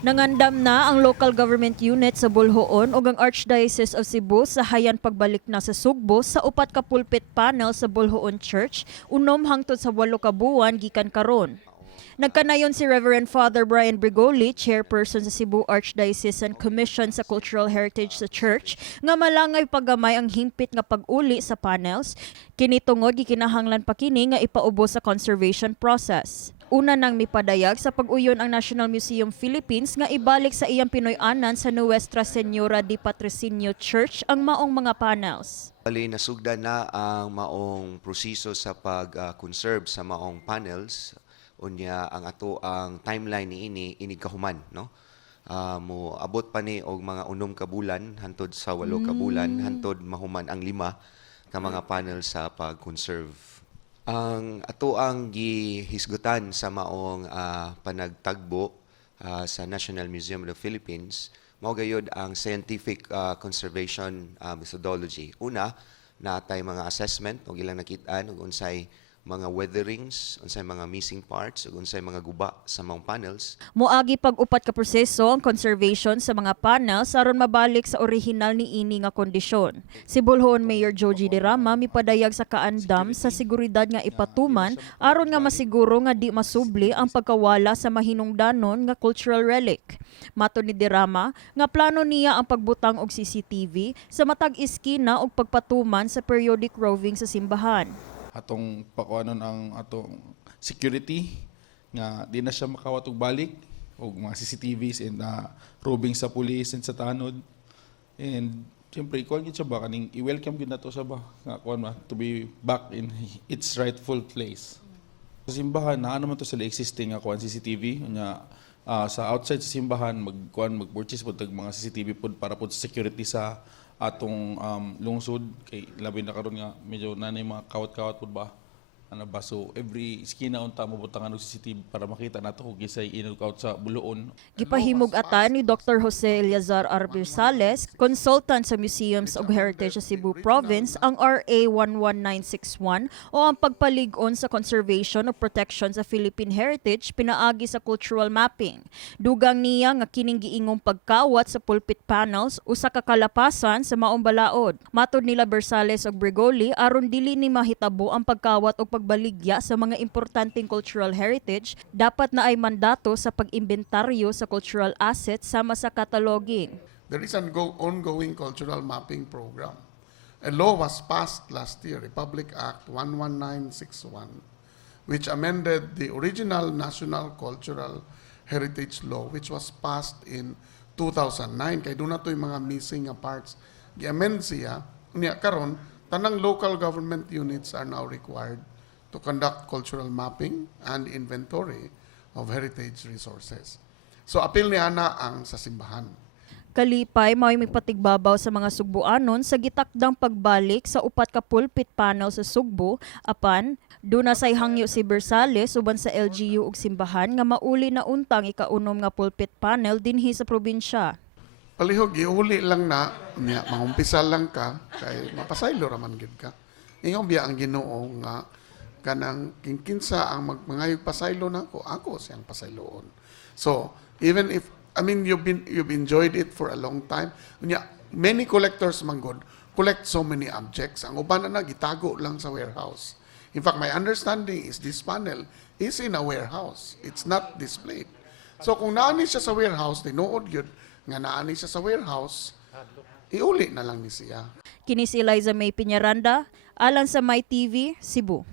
Nangandam na ang local government unit sa Boljoon ug ang Archdiocese of Cebu sa hayan pagbalik na sa Sugbo sa upat ka pulpit panel sa Boljoon Church unom hangtod sa 8 ka buwan gikan karon. Nagkanayon si Reverend Father Brian Brigoli, chairperson sa Cebu Archdiocesan Commission sa Cultural Heritage sa Church, nga malangay paggamay ang himpit nga pag-uli sa panels, kini tungod gikinahanglan pa kini nga ipaubos sa conservation process. Una nang mipadayag sa pag-uyon ang National Museum Philippines nga ibalik sa iyang Pinoy-anan sa 𝗬𝗏𝗏 𝗕𝗏𝗏 Church ang maong mga panels. Bali, nasugdan na ang maong proseso sa pag-conserve sa maong panels. Unya ang ato ang timeline ni ini kahuman, no? Mo abot pa ni og mga 6 ka bulan hantod sa 8 ka bulan hantod mahuman ang 5 ka mga panels sa pag-conserve. Ang ato ang gihisgutan sa maong panagtagbo sa National Museum of the Philippines mao gayud ang scientific conservation methodology. Una, natay mga assessment ug ilang nakit-an ug unsay mga weatherings, unsay mga missing parts, ug unsay mga guba sa mga panels. Moagi pag-upat ka proseso ang conservation sa mga panels aron mabalik sa orihinal ni ini nga kondisyon. Si Boljoon Mayor Joji Derama mipadayag sa kaandam sa seguridad nga ipatuman aron nga masiguro nga di masubli ang pagkawala sa mahinungdanon nga cultural relic. Mato ni Derama nga plano niya ang pagbutang og CCTV sa matag iskina ug pagpatuman sa periodic roving sa simbahan. Atong pakuanon ang atong security nga di na siya makawat og balik og mga CCTVs and roving sa police and sa tanod. And siyempre kuan gyud siya ba kaning i-welcome gyud nato sa ba nga kuan ma to be back in its rightful place. Sa simbahan naman to sila existing nga kuan CCTV nya sa outside sa simbahan mag-purchase pud tag mga CCTV pud para pud sa security sa atong lungsod kay labi na karon nga medyo nanay mga kawat-kawat pud ba ano ba so every skina unta mabutangan og CCTV para makita nato kung gisay inugkawt sa Boljoon. Gipahimug-atan ni Dr. 𝗀𝗏𝗏𝗏 𝗨𝗏𝗏𝗏, consultant sa Museums of Heritage sa Cebu Province, ang RA 11961 o ang pagpalig-on sa conservation o protection sa Philippine heritage pinaagi sa cultural mapping. Dugang niya nga kining giingong pagkawat sa pulpit panels usa ka kalapasan sa maong balaod. Matod nila Bersales ug Brigoli aron dili ni mahitabo ang pagkawat o pagbaligya sa mga importanteng cultural heritage, dapat na ay mandato sa pag-imbentaryo sa cultural assets sama sa cataloging. There is an ongoing cultural mapping program. A law was passed last year, Republic Act 11961, which amended the original National Cultural Heritage Law, which was passed in 2009. Kaya doon na ito yung mga missing parts. Gi-amend siya. Karon, tanang local government units are now required to conduct cultural mapping and inventory of heritage resources. So apil ni ana ang sa simbahan. Kalipay may patigbabaw sa mga Sugboanon sa gitakdang pagbalik sa upat ka pulpit panel sa Sugbo, apan duna say hangyo si Bersales uban sa LGU ug simbahan nga mauli na untang ikaunom nga pulpit panel dinhi sa probinsya. Palihog giuli lang na niya mangumpisa lang ka kay mapasaylo raman gid ka. Ingon biya ang Ginoo nga kanang kinsa ang magmangayog pasaylo nako ako siyang pasayloon. So even if you've enjoyed it for a long time, many collectors man god collect so many objects. Ang uban na gitago lang sa warehouse. In fact, my understanding is this panel is in a warehouse. It's not displayed. So kung naani siya sa warehouse, tinuod yun nga naani siya sa warehouse, iuli na lang ni siya. Kini si Elaiza Penaranda, alang sa MyTV, Cebu.